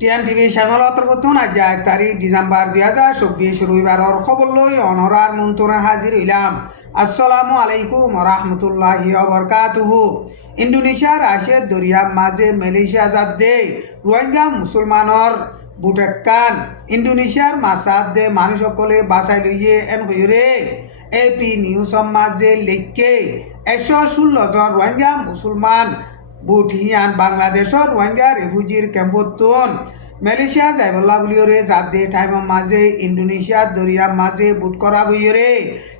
টিএমটিভি চ্যানেলত বর্তমান আজ 1 তারিখ ডিসেম্বর 2024 রবিবারের খবর লই অনরার মন্ত্রণা হাজির হইলাম। আসসালামু আলাইকুম রহমতুল্লাহি ওয়া ইন্দোনেশিয়া রাশিয়ার দরিয়ার মাঝে মালয়েশিয়া যাতে রোহিঙ্গা মুসলমানের বুটেকান ইন্দোনেশিয়ার মাসাদে মানুষ সকলে বাসাই লইয়ে এন হইরে এপি নিউজ মাঝে লেখকে 116 জন রোহিঙ্গা মুসলমান বুটিয়ান বাংলাদেশের রোহিঙ্গা রেফিউজির ক্যাম্পতন মালয়েশিয়া যাইবল্লা বুলিওরে যাতে টাইমের মাঝে ইন্দোনেশিয়ার দরিয়ার মাঝে বুট করা বইরে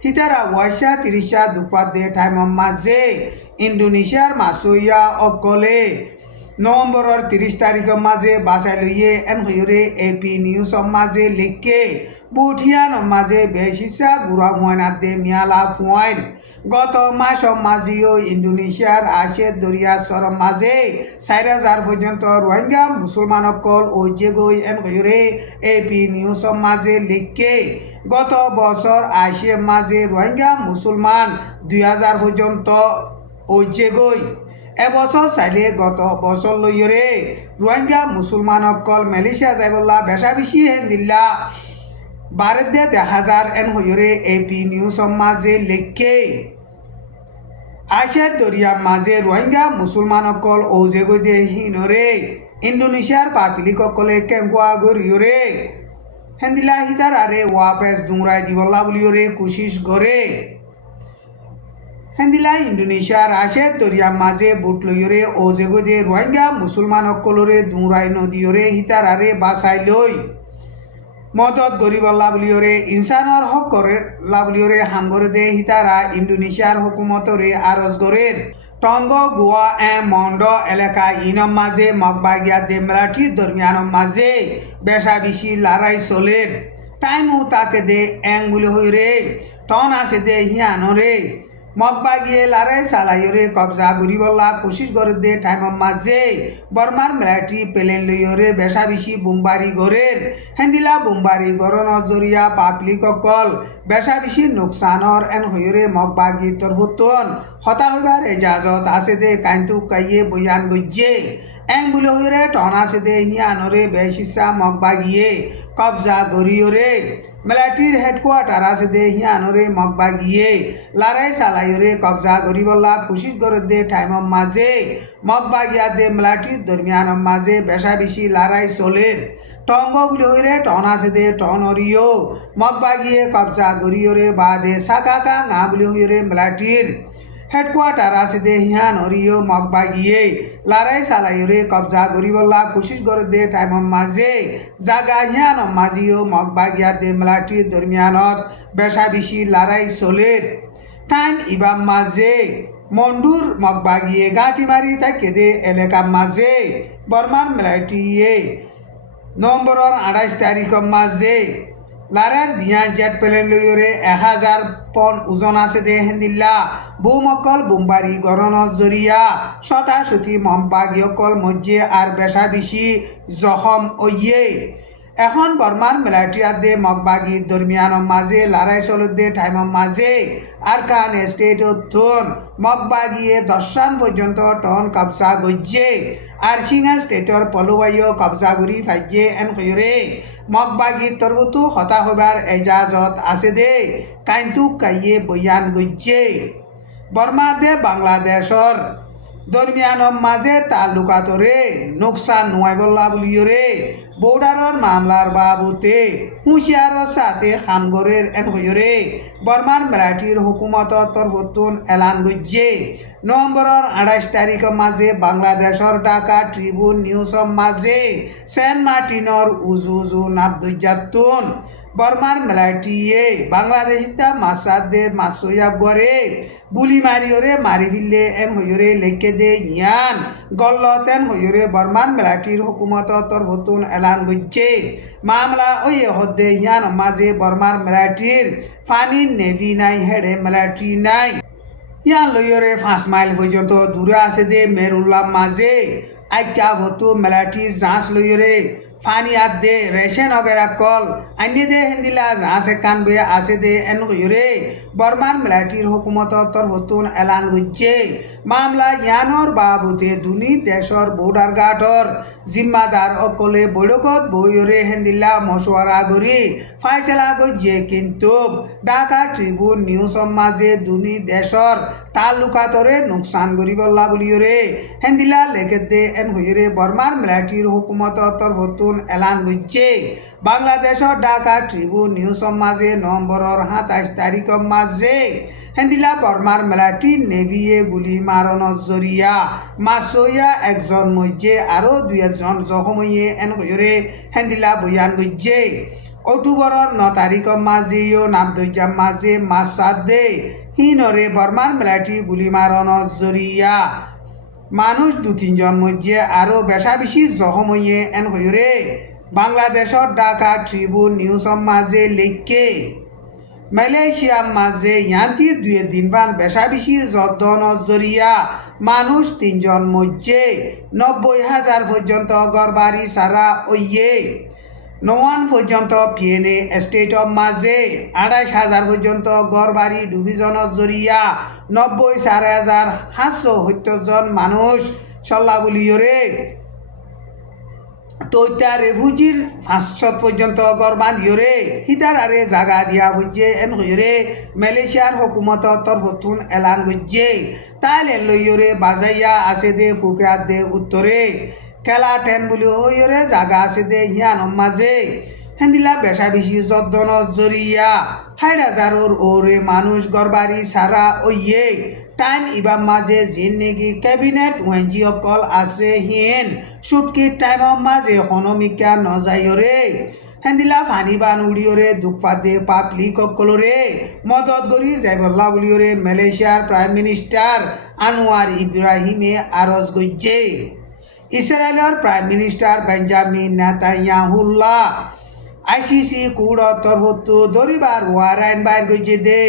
হিতারা 30 দুপাত দে টাইমের মাঝে ইন্দোনেশিয়ার মাসইয়া অকলে নভেম্বরের 30 তারিখের মাঝে বাসাই লইয়ে এন হইরে এপি নিউজ মাঝে লেখকে বুটিয়ান মাঝে বেশিসা গুড়া হুয়াইনা দে মিয়ালা ফুয়াইন গত মাস মাঝেও ইন্দোনেশিয়ার আশের দরিয়া সর মাঝে 4000 পর্যন্ত রোহিঙ্গা মুসলমান অকল ওইজে গই এন হইরে এপি নিউজ মাঝে লিখকে গত বছর আশে মাঝে রোহিঙ্গা মুসলমান 2000 পর্যন্ত ওইজে গই এবছর চাইলে গত বছর লইরে রোহিঙ্গা মুসলমান অকল মালয়েশিয়া যাইবল্লা বেশা বেশি হেন দিল্লা ভারতে দেখা যার এন হইরে এপি নিউজ মাঝে লেখকে আশের দরিয়ার মাঝে রোহিঙ্গা মুসলমান অকল ওজে গই দে হিনরে ইন্দোনেশিয়ার পাপিলিক অকলে কেঙ্গুয়া গরিয়রে হেন্দিলা হিতার আরে ওয়াপেস দুংরাই দিবল্লা বলিয়রে কোশিশ করে হেন্দিলা ইন্দোনেশিয়ার আশের দরিয়ার মাঝে বুট লইরে ওজে গই দে রোহিঙ্গা মুসলমান অকলরে দুংরাই নদীয়রে হিতার আরে বাসাই লই মদত গরিবল্লা বুলিওরে ইনসানর হক করে লাবলিওরে হামগরে দে হিতারা ইন্দোনেশিয়ার হুকুমতরে আরজ গরের টঙ্গ গোয়া মন্ড এলাকা ইনম মাঝে মগবাগিয়া দে মারাঠি দরমিয়ানম মাঝে বেশা বেশি লড়াই চলের টাইমও তাকে দে বুলি হইরে টন আছে দে হিয়ানরে মগবাগিয়ে লড়াই চালাইরে কবজা গরিবল্লা কোশিশ করে দে টাইমের মাঝে বর্মার মিলিটারি প্লেন লইরে বেশা বেশি বোমবারি গরের হেন্দিলা বোমবারি গরন জরিয়া পাবলিক অকল বেশা বেশি নোকসানর এন হইরে মগবাগি তরফতন হতা হইবার এজাজত আছে দে কাইন্তু কাইয়ে বয়ান গজ্জে বুলি হইরে টন আছে দে হিয়ানরে বেশিসা মগবাগিয়ে কবজা গরিয়রে মিলিটারির হেডকোয়ার্টার আছে দে হিয়ানরে মগবাগিয়ে লড়াই চালাইরে কবজা গরিবল্লা কোশিশ করে দে টাইমের মাঝে মগবাগিয়া দে মিলিটারির দরমিয়ানের মাঝে বেশা বেশি লড়াই চলের টঙ্গ বুলি হইরে টন আছে দে টন অরিও মগবাগিয়ে কবজা গরিয়রে বাদে সাকাকা না বুলি হইরে মিলিটারির হেডকোয়ার্টার আছে দে হিয়ান অরিও মগবাগিয়ে লড়াই চালাইরে কবজা গরিবল্লা কোশিশ করে দে টাইমের মাঝে জাগা হিয়ান মাঝিও মগবাগিয়া দে মিলিটারির দরমিয়ানত বেশা বেশি লড়াই চলের টাইম ইবাম মাঝে মন্ডুর মগবাগিয়ে গাঁটি মারি তাকে দে এলাকার মাঝে বর্মান মিলিটারিয়ে নভেম্বরের 28 তারিখের মাঝে লারার ধিয়ান জেট প্লেন লইরে 1000 পন ওজন আছে দে হেন্দিল্লা বুমকল বোমবারি গরন জরিয়া শতাশতি মমবাগি অকল মজ্জে আর বেশা বেশি জখম ওইয়ে এখন বর্মার মিলিটারি দে মগবাগি দরমিয়ানের মাঝে লড়াই চলত দে টাইমের মাঝে আরকান স্টেট থন মগবাগিয়ে 10 রান পর্যন্ত টন কবজা গজ্জে আর সিংহা স্টেটর পলুবাইও কবজা গুরি ফাইজে এন কইরে মগবাগি তরবতু হতা হবার এজাজত আছে দে কাইন্তু কাইয়ে বয়ান গজ্জে বর্মা দে বাংলাদেশর দরমিয়ানের মাঝে তালুকাতরে নোকসান নোয়াইবল্লা বুলিয়রে বর্ডারের মামলার বাবুতে হুঁশিয়ারের সাথে খামগরের এন হইরে বর্মার মিলিটারির হুকুমতর তরফতুন এলান গজ্জে নভেম্বরের 28 তারিখের মাঝে বাংলাদেশের ঢাকা ট্রিবিউন নিউজের মাঝে সেন্ট মার্টিনের উজু নাবদুজাতুন বর্মার মিলিটারিয়ে বাংলাদেশিতা মাসাদে মাসইয়া গরে গুলি মারিওরে মারি ফিরলে এন হইরে লেখে দে ইয়ান গল্লতেন হইরে বর্মান মিলিটারির হুকুমত তরফতুন এলান গজ্জে মামলা ওই হদ্দে ইয়ান মাঝে বর্মার মিলিটারির ফানির নেভি নাই হেডে মিলিটারি নাই ইয়ান লইরে 5 মাইল পর্যন্ত দূরে আছে দে মেরুল্লাহ মাঝে আইকা হতো মিলিটারির যাঁচ লইরে ফানিয়াত দে রেশন वगैरह कल अन्य दे हिंदिला जहाँ से कान बे आसे दे एन रे बर्मान मिलिटारिर हुकूमत तरफतुन एलान गज्जे मामला यानर बाबुते दुनी देशर बॉर्डर गार्डर জিম্মাদার অকলে বৈঠকত বইরে হেন্দিল্লা মশওয়ারা করি ফাইসলা গজ্জে কিন্তু ঢাকা ট্রিবিউন নিউজ মাঝে দুনি দেশর তালুকাতরে নোকসান করিবল্লা বলিওরে হেন্দিল্লা লেখে দে এন হইরে বর্মার মিলিটারির হুকুমত তরফতুন এলান গজ্জে বাংলাদেশর ঢাকা ট্রিবিউন নিউজ মাঝে নভেম্বরের 27 তারিখ মাঝে হেন্দিলা বর্মার মিলিটারি নেভিয়ে গুলি মারণর জরিয়া মাসইয়া একজন মধ্যে আরও 2 জন জখমইয়ে এন হইরে হেন্দিলা বয়ান গজ্জে অক্টোবরের 9 তারিখ মাঝেও নামদৈজাম মাঝে মাসাদে হিনরে বর্মার মিলিটারি গুলি মারণর জরিয়া মানুষ 2-3 জন মধ্যে আরও বেশা বেশি জখমইয়ে এন হইরে বাংলাদেশর ঢাকা ট্রিবিউন নিউজ মাঝে লেখকে মালয়েশিয়ার মাঝে ইয়ান্তি 2 দিন বান বেশা বেশি যত্ন জরিয়া মানুষ 3 জন মধ্যে 90,000 পর্যন্ত গড়বাড়ি সারা ওইয়ে 9 পর্যন্ত পিএনএ স্টেটর মাঝে 28,000 পর্যন্ত গড়বাড়ি ডিভিশনের জরিয়া 90,570 জন মানুষ সল্লা বলিয়রে তৈতা রেফুজির 500 পর্যন্ত গরবান ইয়রে হিতার আরে জাগা দিয়া হইছে এন হইরে মালয়েশিয়ার হুকুমত তরফতুন এলান গজ্জে তাইলে লইয়রে বাজাইয়া আছে দে ফুকিয়াত দে উত্তরে খেলা টেন বলি হইরে জাগা আছে দে হিয়ান মাঝে হেন্দিলা বেশা বেশি যদ্দন জরিয়া 60,000 ওরে মানুষ গরবারি সারা ওইয়ে টাইম ইবাম মাঝে জিন নেকি ক্যাবিনেট ওয়েঞ্জি অকল আছে হিন সুটকি টাইম মাঝে হনমিকা নজাইরে হেন্দিলা ফানি বান উড়িয়রে দুঃপাদে পাবলিক অকলরে মদত গরি যাইবল্লা উলিয়রে মালয়েশিয়ার প্রাইম মিনিস্টার আনোয়ার ইব্রাহিমে আরজ গজ্জে ইসরায়েলের প্রাইম মিনিস্টার বেঞ্জামিন নেতানিয়াহুল্লাহ আইসিসি কুড় তরফতু দরিবার ওয়ারাইন বাইর গজ্জে দে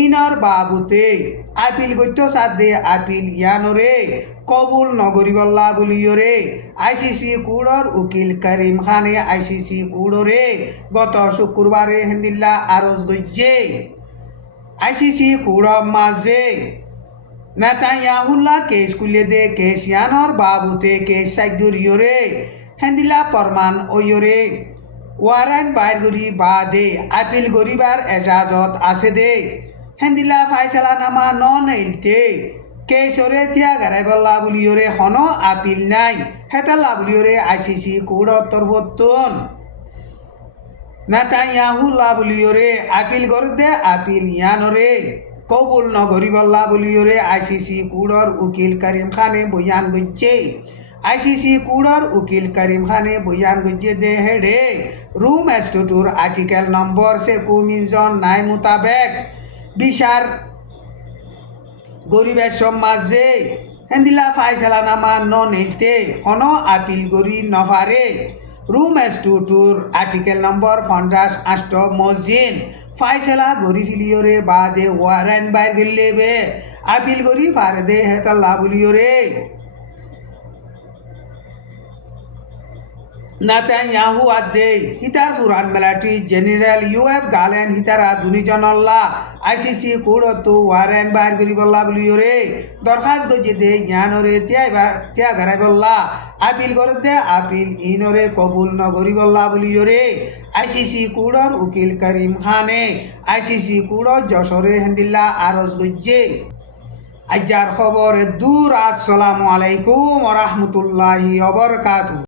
ইনর বাবুতে আপিল গত্য সাদে আপিল ইয়ানরে কবুল নগরিবল্লা বলিয়রে আইসিসি কুড়র উকিল করিম খানে আইসিসি কুড়রে গত শুক্রবারে হেন্দিল্লা আরজ গজ্জে আইসিসি কুড় মাঝে নেতানিয়াহুল্লাহ কেস কুলে দে কেস ইয়ানর বাবুতে কেস সাইদুরিয়রে হেন্দিল্লা প্রমাণ ওয়রে ওয়ারেন্ট বাইর গরি বাদে আপিল গরিবার এজাজত আছে দে হেন্দিলা ফাইসলা নামা নইলতে কেসরে তিয়া গারাইবল্লা বলিয়রে হন আপিল নাই হেতাল্লা বলিয়রে আইসিসি কোড় তরফতুন নেতানিয়াহুল্লাহ বলিয়রে আপিল করদে আপিল ইয়ানরে কবুল নগরিবল্লা বলিয়রে আইসিসি কোড়র উকিল করিম খানে বয়ান গজ্জে আইসিসি কুড়র উকিল করিম খানে বয়ান গজ্জে দে হেডে রুম স্টুটুর আর্টিকেল নম্বর সে কুমিজন নাই মোতাবেক বিশার গরিবের সমাজে হেন্দিলা ফাইসলা নামা নিলতে হন আপিল গরি নফারে রুম স্টুটুর আর্টিকেল নম্বর 58 মজিন ফাইসলা গরি ফিলিয়রে বাদে ওয়ারেন্ট বাইর গেলেবে আপিল গরি ফারে দে হেতাল্লা বলিয়রে নেতানিয়াহু আদে হিতার ফুরান মিলিটারি জেনারেল ইউএফ গালেন হিতারা 2 জনল্লা আইসিসি কোড়তো ওয়ারেন্ট বাইর করিবল্লা বলিয়রে দরখাস্ত গজ্জে দে জ্ঞানরে তিয়া গারাইবল্লা আপিল করতে আপিল ইনরে কবুল নগরিবল্লা বলিয়রে আইসিসি কোড়র উকিল করিম খানে আইসিসি কোড়র যশোরে হেন্দিল্লা আরজ গজ্জে আজ্জার খবর দূর। আসসালামু আলাইকুম ওয়া রাহমাতুল্লাহি ওয়া বারাকাতুহু।